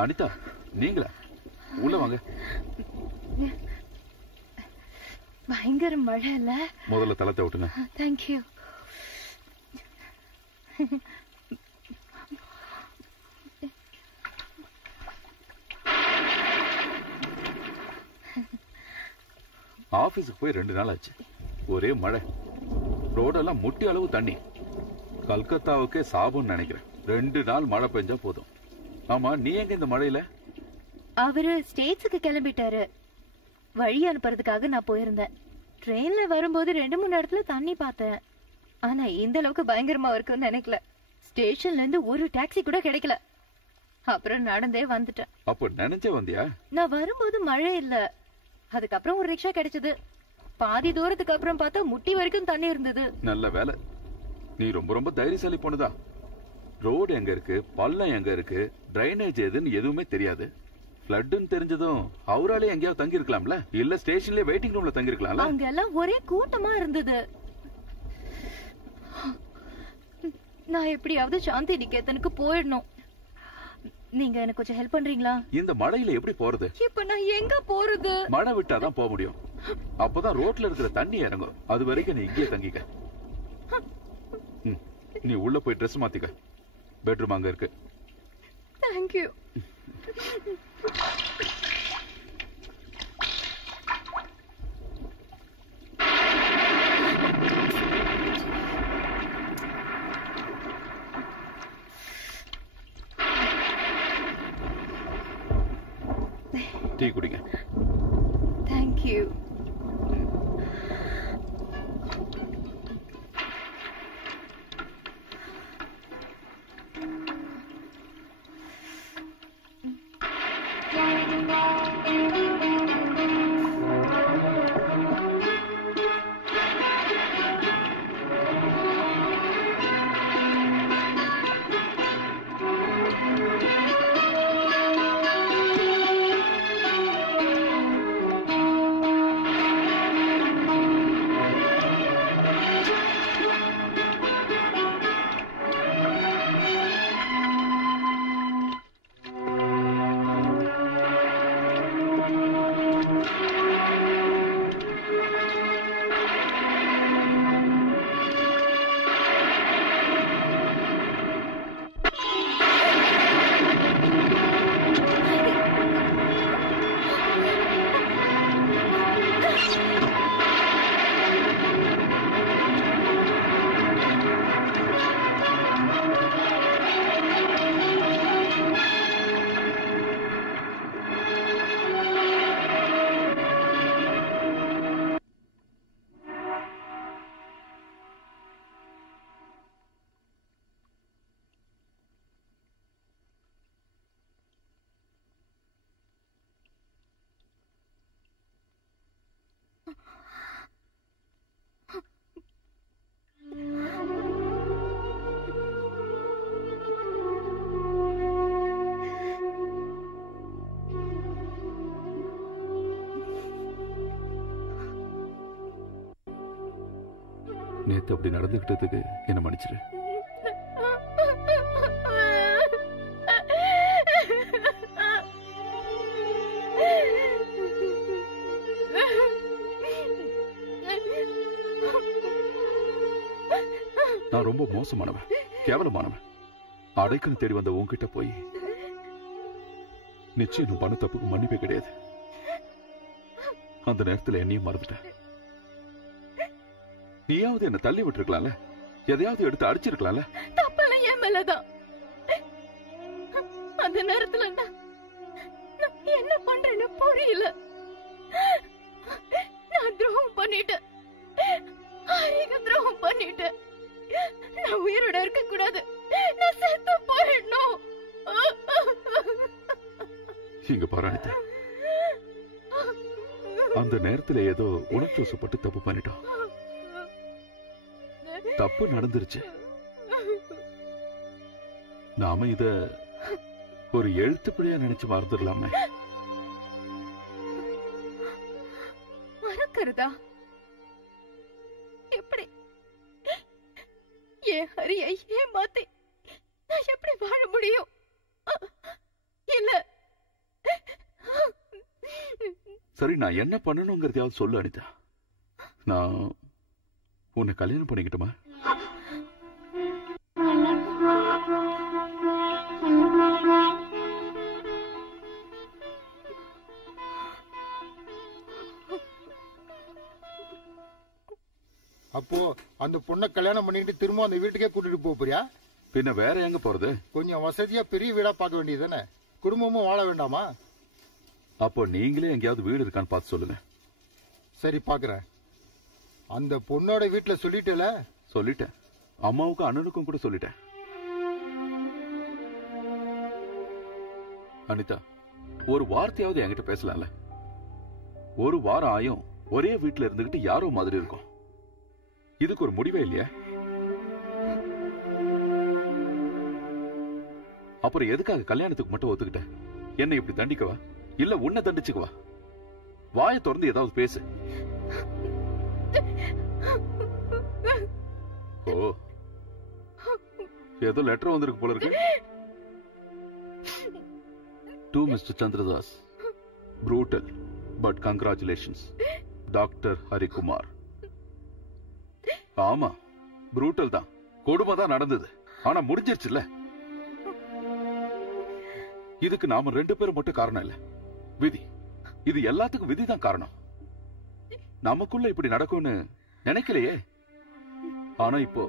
அனிதா, நீங்களா? உள்ள வாங்க. பயங்கர மழை இல்ல? முதல்ல தலை தவிட்டுங்க. தேங்க்யூ. ஆபீஸுக்கு போய் 2 நாள் ஆச்சு. ஒரே மழை, ரோடெல்லாம் முட்டி அளவு தண்ணி. கல்கத்தாவுக்கே சாபம்னு நினைக்கிறேன். 2 நாள் மழை பெஞ்சா போதும். ஆமா, நீ எங்க இந்த மழையில? அவரு ஸ்டேட்ஸுக்கு கிளம்பிட்டாரு. வழி அனுப்புறதுக்காக நான் போயிருந்தேன். ட்ரெயின்ல வரும்போது 2-3 இடத்துல தண்ணி பார்த்தேன். ஆனா இந்த அளவுக்கு பயங்கரமா இருக்குன்னு நினைக்கல. ஸ்டேஷன்ல இருந்து ஒரு டாக்ஸி கூட கிடைக்கல. அப்புறம் நடந்தே வந்துட்டேன். அப்ப நினைச்சே வந்தியா? நான் வரும்போது மழை இல்ல. அதுக்கப்புறம் ஒரு ரிக்ஷா கிடைச்சது. பாதி தூரத்துக்கு அப்புறம் பார்த்தா முட்டி வரைக்கும் தண்ணி இருந்தது. நல்ல வேலை. நீ ரொம்ப ரொம்ப தைரியசாலி பொண்ணுதா. ரோடு எங்க இருக்கு, பள்ளம் எங்க இருக்கு, டிரைனேஜ் எதுன்னு எதுவுமே தெரியாது. ஃப்ளட்னு தெரிஞ்சதும் ஹவுராலே எங்கேயாவது தங்கி இருக்கலாம்ல, இல்ல ஸ்டேஷன்லயே வெயிட்டிங் ரூம்ல தங்கி இருக்கலாம்ல. அங்க எல்லாம் ஒரே கூட்டமா இருந்தது. நான் எப்படியாவது சாந்தி நிகேதனுக்கு போயிடணும். நீங்க எனக்கு கொஞ்சம் ஹெல்ப் பண்றீங்களா? இந்த மழையில எப்படி போறது? இப்ப நான் எங்க போறது? மழை விட்டாதான் போக முடியும். அப்பதான் ரோட்ல இருக்கிற தண்ணி இறங்கும். அது வரைக்கும் நீ இங்கே தங்கிக்க. நீ உள்ள போய் ட்ரெஸ் மாத்திக்க. பெட்ரூம் அங்க இருக்கு. தேங்க்யூ. டீ குடிங்க. தேங்க்யூ. நேத்து அப்படி நடந்துகிட்டதுக்கு என்ன மன்னிச்சிரு. நான் ரொம்ப மோசமானவன், கேவலமானவன். அடைக்கன்னு தேடி வந்த உன்கிட்ட போய் நிச்சயம் நான் பண்ண தப்புக்கு மன்னிப்பே கிடையாது. அந்த நேரத்துல என்னையும் மறந்துட்டேன். நீயாவது என்ன தள்ளி விட்டுருக்கலாம்ல, எதையாவது எடுத்து அடிச்சிருக்கலாம்ல. தப்பெல்லாம் என் மேலதான். அந்த நேரத்துல நான் என்ன பண்றேன்னு புரியல. நான் துரோகம் பண்ணிட்டேன், ஹரிக்கு துரோகம் பண்ணிட்டேன். நான் உயிரோட இருக்க கூடாது, நான் செத்து போயிடணும். இங்க பாரு அனிதா, அந்த நேரத்துல ஏதோ உணர்ச்சி வசப்பட்டு தப்பு பண்ணிட்டோம். தப்பு நடந்துருச்சு. நாம இத ஒரு எழுத்துப்பிழையா நினைச்சு மறந்துடலாமே. மறக்கிறதா? எப்படி? என் ஹரியை ஏமாத்தி நான் எப்படி வாழ முடியும்? இல்ல, சரி, நான் என்ன பண்ணணுங்கிறதையாவது சொல்லு அனிதா. நான் உன்னை கல்யாணம் பண்ணிக்கிட்டுமா? அப்போ அந்த பொண்ணை கல்யாணம் பண்ணிட்டு திரும்ப அந்த வீட்டுக்கே கூட்டிட்டு போறியா? பின்ன வேற எங்க போறது? கொஞ்சம் வசதியா பெரிய வீடா பார்க்க வேண்டியது தானே? குடும்பமும் வாழ வேண்டாமா? அப்போ நீங்களே எங்கேயாவது வீடு இருக்கான்னு பார்த்து சொல்லுங்க. சரி, பாக்குறேன். அந்த பொண்ணோட வீட்டுல சொல்லிட்டல? சொல்லிட்டேன். அம்மாவுக்கும் அண்ணனுக்கும் கூட சொல்லிட்டேன். அனிதா, ஒரு வார்த்தையாவது என்கிட்ட பேசலாம்ல? ஒரு வாரம் ஆயும் ஒரே வீட்டுல இருந்துகிட்டு யாரோ மாதிரி இருக்கும். இதுக்கு ஒரு முடிவே இல்லையா? அப்புறம் எதுக்காக கல்யாணத்துக்கு மட்டும் ஒத்துக்கிட்ட? என்ன இப்படி தண்டிக்கவா, இல்ல உன்னை தண்டிச்சுக்குவா? வாயை திறந்து ஏதாவது பேசு. ஓ, ஏதோ லெட்டர் வந்திருக்கு போல இருக்கு. To mister Chandradas, brutal but congratulations, doctor Harikumar. ஆமா, ப்ரூட்டல் தான், கொடுமை தான் நடந்தது. ஆனா முடிஞ்சிருச்சுல்ல. இதுக்கு நாம 2 பேரும் மட்டும் காரணம் இல்ல, விதி. இது எல்லாத்துக்கும் விதி தான் காரணம். நமக்குள்ள இப்படி நடக்கும்னு நினைக்கலையே. ஆனா இப்போ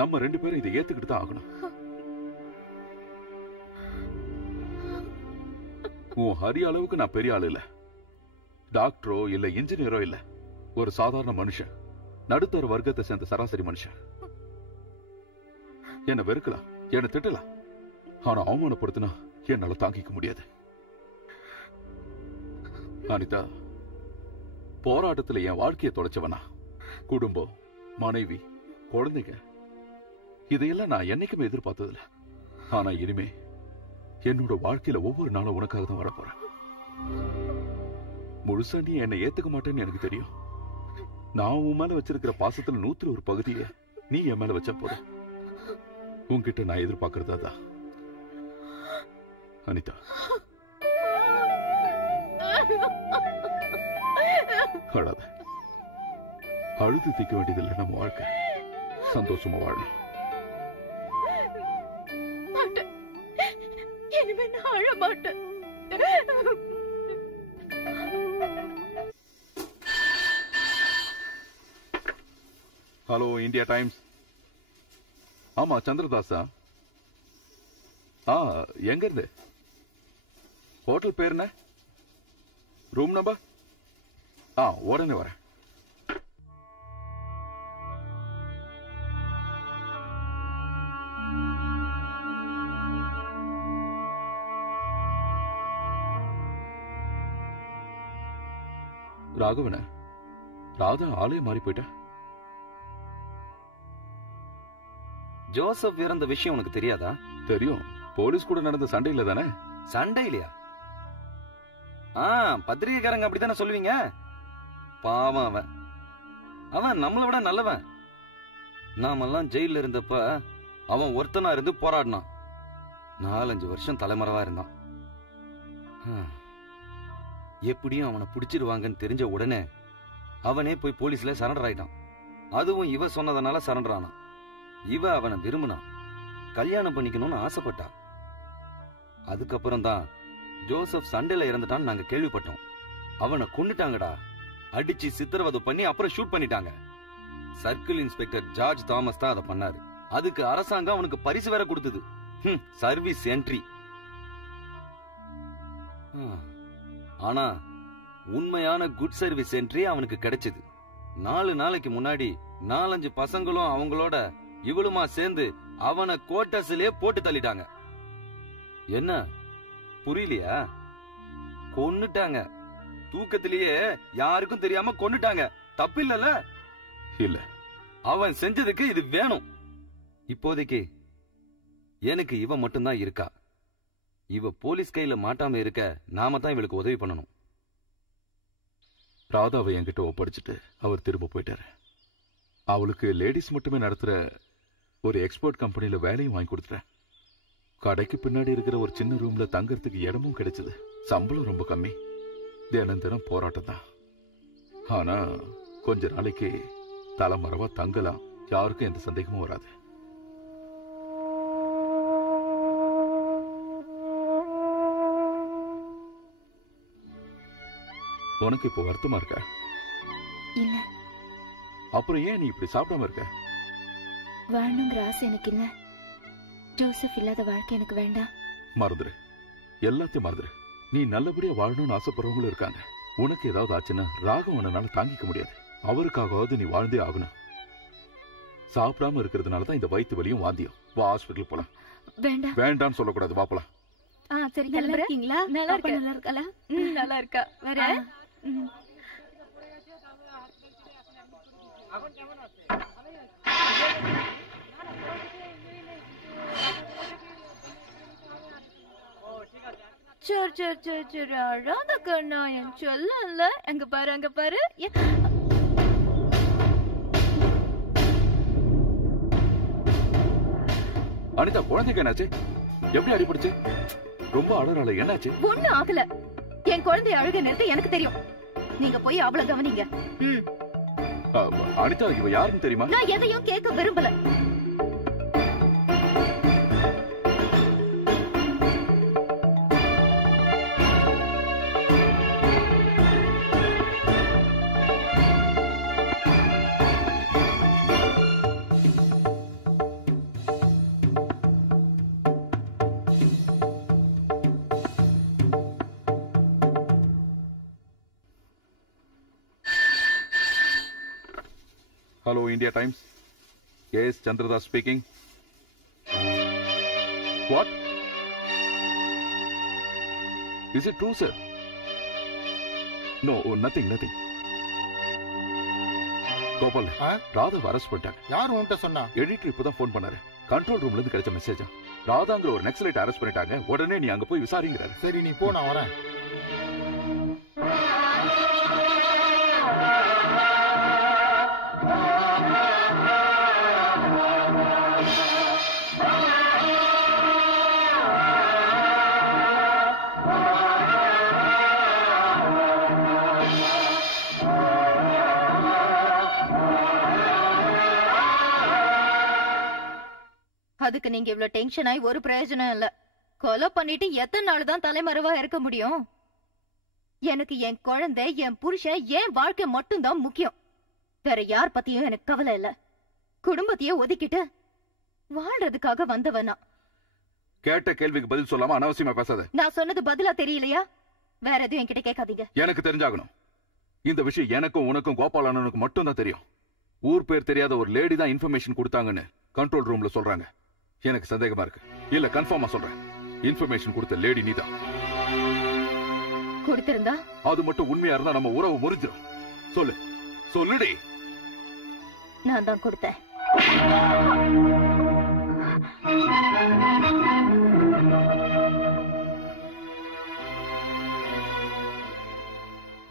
நம்ம 2 பேரும் இதை ஏத்துக்கிட்டு தான் ஆகணும். உன் ஹரி அளவுக்கு நான் பெரிய ஆளு இல்ல, டாக்டரோ இல்ல இன்ஜினியரோ இல்ல, ஒரு சாதாரண மனுஷன், நடுத்தர வர்க்கத்தை சேர்ந்த சராசரி மனுஷன். என்ன வெறுக்கலாம், என்ன திட்டலாம், ஆனா அவமானப்படுத்தினா என்னால தாங்கிக்க முடியாது. அனிதா, போராட்டத்துல என் வாழ்க்கையை தொலைச்சவனா, குடும்பம், மனைவி, குழந்தைங்க, இதையெல்லாம் நான் என்னைக்குமே எதிர்பார்த்ததில்ல. ஆனா இனிமே என்னோட வாழ்க்கையில ஒவ்வொரு நாளும் உனக்காக தான் வரப்போறேன். முழுசா நீ என்னை ஏத்துக்க மாட்டேன்னு எனக்கு தெரியும். நான் உன் மேல வச்சிருக்கிற பாசத்துல 100 பகுதியை நீ என் மேல வச்ச போதும். உன்கிட்ட நான் எதிர்பார்க்கறதா தான். அனிதா, அழாத. அழுது தீக்க வேண்டியதில்லை நம்ம வாழ்க்கை. சந்தோஷமா வாழணும். இனிமே நான் அழ மாட்டேன். Hello, India times. ஆமா, சந்திரதாஸா? எங்க இருந்து? ஹோட்டல் பேர் என்ன? Room number? உடனே வரேன். ராகவன, ராதா ஆளே மாறி போயிட்டா. ஜோசப் இறந்த விஷயம் உனக்கு தெரியாதா? தெரியும். போலீஸ் கூட நடந்த சண்டையில தானே? சண்டையிலையா? பத்திரிகைக்காரங்க அப்படித்தானே சொல்லுவீங்க. பாவம் அவன். அவன் நம்மளை விட நல்லவன். நாமெல்லாம் ஜெயில இருந்தப்ப அவன் ஒருத்தனா இருந்து போராடினான். 4-5 வருஷம் தலைமறைவா இருந்தான். எப்படியும் அவனை பிடிச்சிருவாங்கன்னு தெரிஞ்ச உடனே அவனே போய் போலீஸ்ல சரண்டர் ஆயிட்டான். அதுவும் இவ சொன்னதனால சரண்டர் ஆனான். இவ அவனை விரும்பினான், கல்யாணம் பண்ணிக்கணும்னு ஆசைப்பட்டா. அதுக்கப்புறம் தான் ஜோசப் சண்டையில இறந்துட்டான்னு நாங்க கேள்விப்பட்டோம். அவனை கொன்னுட்டாங்கடா. அடிச்சு சித்திரவதை பண்ணி அப்புறம் ஷூட் பண்ணிட்டாங்க. சர்க்கிள் இன்ஸ்பெக்டர் ஜார்ஜ் தாமஸ் தான் அதை பண்ணாரு. அதுக்கு அரசாங்கம் அவனுக்கு பரிசு வேற கொடுத்தது. Service entry. ஆனா உண்மையான குட் சர்வீஸ் என்ட்ரி அவனுக்கு கிடைச்சது. 4 நாளைக்கு முன்னாடி 4-5 பசங்களும் அவங்களோட இவளுமா சேர்ந்து அவனை கோட்டர்ஸ்லயே போட்டு தள்ளிட்டாங்க. என்ன புரியலையா? கொன்னுட்டாங்க. தூக்கத்திலேயே யாருக்கும் தெரியாம கொன்னுட்டாங்க. தப்பு இல்லல? இல்ல. அவன் செஞ்சதுக்கு இது வேணும். இப்போதைக்கு எனக்கு இவ மட்டும்தான் இருக்கா. இவ போலீஸ் கையில மாட்டாம இருக்க நாம தான் இவளுக்கு உதவி பண்ணணும். ராதாவை என்கிட்ட ஒப்படைச்சிட்டு அவர் திரும்ப போயிட்டாரு. அவளுக்கு லேடிஸ் மட்டுமே நடத்துற ஒரு எக்ஸ்போர்ட் கம்பெனில வேலையும் வாங்கி கொடுத்துட்டேன். கடைக்கு பின்னாடி இருக்கிற ஒரு சின்ன ரூம்ல தங்கறதுக்கு இடமும் கிடைச்சது. சம்பளம் ரொம்ப கம்மி. தினம் தினம் போராட்டம் தான். ஆனா கொஞ்ச நாளைக்கு தலைமறைவா தங்கலாம், யாருக்கும் எந்த சந்தேகமும் வராது. உனக்கு இப்போ வருத்தமா இருக்க? இல்ல. அப்புறம் ஏன் நீ இப்படி சாப்பிடாம இருக்க? வாழணுங்கிற ஆசை எனக்கு இல்ல. ஜோசப் இல்லாத வாழ்க்கை எனக்கு வேண்டாம். மறந்துரு, எல்லாத்தையும் மறந்துரு. நீ நல்லபடியா வாழணும்னு ஆசைப்படுறவங்களும் இருக்காங்க. உனக்கு ஏதாவது ஆச்சுன்னா ராகவனால தாங்கிக்க முடியாது. அவருக்காகவாவது நீ வாழ்ந்தே ஆகணும். சாப்பிடாம இருக்கிறதுனாலதான் இந்த வயிற்று வலியும் வாந்தியும். வா, ஹாஸ்பிட்டல் போலாம். வேண்டாம். வேண்டாம்னு சொல்லக்கூடாது, வா போலாம். சரி, நல்லா இருக்கீங்களா? நல்லா இருக்கா? நல்லா இருக்கா? வேற சரி சரி சரி சரி, அழாத கண்ணா, என் சொல்லல. அங்க பாரு, அங்க பாரு. அனிதா, குழந்தைக்கு என்னாச்சு? எப்படி அடிபடுச்சு? ரொம்ப அழறாள, என்னாச்சு? ஒண்ணு ஆகல. என் குழந்தை அழுக நிறுத்த எனக்கு தெரியும். நீங்க போய் அவளை கவனிங்க. அனிதா, இவ யாருன்னு தெரியுமா? நான் எதையும் கேட்க விரும்பல. Hello, India Times. Yes, Chandradas speaking. What? Is it true, sir? No, nothing. Gopal, ராதாவை அரெஸ்ட் பண்ணிட்டாங்க. யார் உன்கிட்ட சொன்னா? எடிட்டர் இப்பதான் போன் பண்ணாரு. கண்ட்ரோல் ரூம்ல இருந்து கிடைச்ச மெசேஜா. ராதாங்கிற ஒரு நக்சலைட் அரெஸ்ட் பண்ணிட்டாங்க. உடனே நீ அங்க போய் விசாரிங்கிறாரு. சரி, நீ போ, நான் வரேன். அதுக்கு நீங்க இவ்வளவு டென்ஷன் ஆகி ஒரு பிரயோஜனம் இல்ல. கொலை பண்ணிட்டு எத்தனை நாள் தான் தலைமறைவா இருக்க முடியும்? எனக்கு என் குழந்தை, என் புருஷன், என் வாழ்க்கை மட்டும் தான் முக்கியம். வேற யார் பத்தியும் எனக்கு கவலை இல்ல. குடும்பத்தையே ஒதுக்கிட்டு வாழ்றதுக்காக வந்தவனா. கேட்ட கேள்விக்கு பதில் சொல்லாம அனாவசியமா பேசாத. நான் சொன்னது பதிலா தெரியலையா? வேற எதுவும் என்கிட்ட கேட்காதீங்க. எனக்கு தெரிஞ்சாகணும். இந்த விஷயம் எனக்கும் உனக்கும் கோபாலனுக்கு மட்டும் தான் தெரியும். ஊர் பேர் தெரியாத ஒரு லேடி தான் இன்ஃபர்மேஷன் கொடுத்தாங்கன்னு கண்ட்ரோல் ரூம்ல சொல்றாங்க. எனக்கு சந்தேகமா இருக்கு. இல்ல, கன்ஃபார்மா சொல்றேன். இன்ஃபர்மேஷன் கொடுத்த லேடி நீதான். கொடுத்திருந்தா அது மட்டும் உண்மையா இருந்தா நம்ம உறவு முறிஞ்சிடும். சொல்லுடி. நான் தான் கொடுத்தேன்.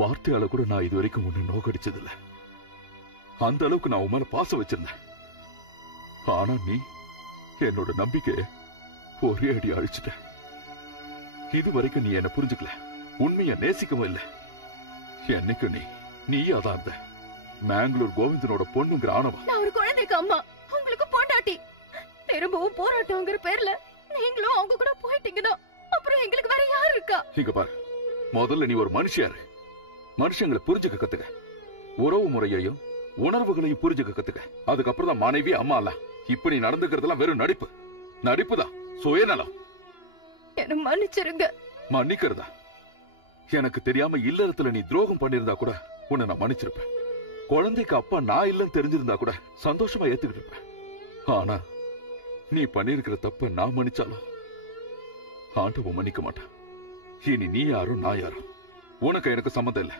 வார்த்தையால கூட நான் இது வரைக்கும் ஒண்ணு நோக்கடிச்சது இல்ல. அந்த அளவுக்கு நான் உன் மேல பாசம் வச்சிருந்தேன். ஆனா நீ என்னோட நம்பிக்கைய ஒரே அடி அழிச்சிட்ட. இது வரைக்கும் நீ என்ன புரிஞ்சுக்கல, உண்மைய நேசிக்கவும் இல்ல. என்னைக்கு நீ அதான் இருந்த. மேங்களூர் கோவிந்தனோட பொண்ணுங்கிற ஆணவம். நான் ஒரு குழந்தைக்கு அம்மா, உங்களுக்கு பொண்டாட்டி. திரும்பவும் போராட்டங்கிற பேர்ல நீங்களும் அவங்க கூட போயிட்டீங்கன்னா அப்புறம் எங்களுக்கு வேற யாரு இருக்கா? இங்க பாரு, முதல்ல நீ ஒரு மனுஷியாரு. மனுஷங்களை புரிஞ்சுக்க கத்துக்க. உறவு முறையையும் உணர்வுகளையும் புரிஞ்சுக்க கத்துக்க. அதுக்கப்புறம் தான் மனைவி, அம்மா எல்லாம். இப்ப நீ நடந்துக்கிறதெல்லாம் வெறும் நடிப்புதான். சுயநலம். என்ன மன்னிச்சிருங்க. மன்னிக்கிறதா? எனக்கு தெரியாம இல்லறத்துல நீ துரோகம் பண்ணிருந்தா கூட உன்னை நான் மன்னிச்சிருப்பேன். குழந்தைக்கு அப்பா நான் இல்லன்னு தெரிஞ்சிருந்தா கூட சந்தோஷமா ஏத்துக்கிட்டு இருப்பேன். ஆனா நீ பண்ணிருக்கிற தப்ப நான் மன்னிச்சாலும் ஆண்டவன் மன்னிக்க மாட்டான். இனி நீ யாரும் நான் யாரும் உனக்கு எனக்கு சம்மந்தம் இல்லை.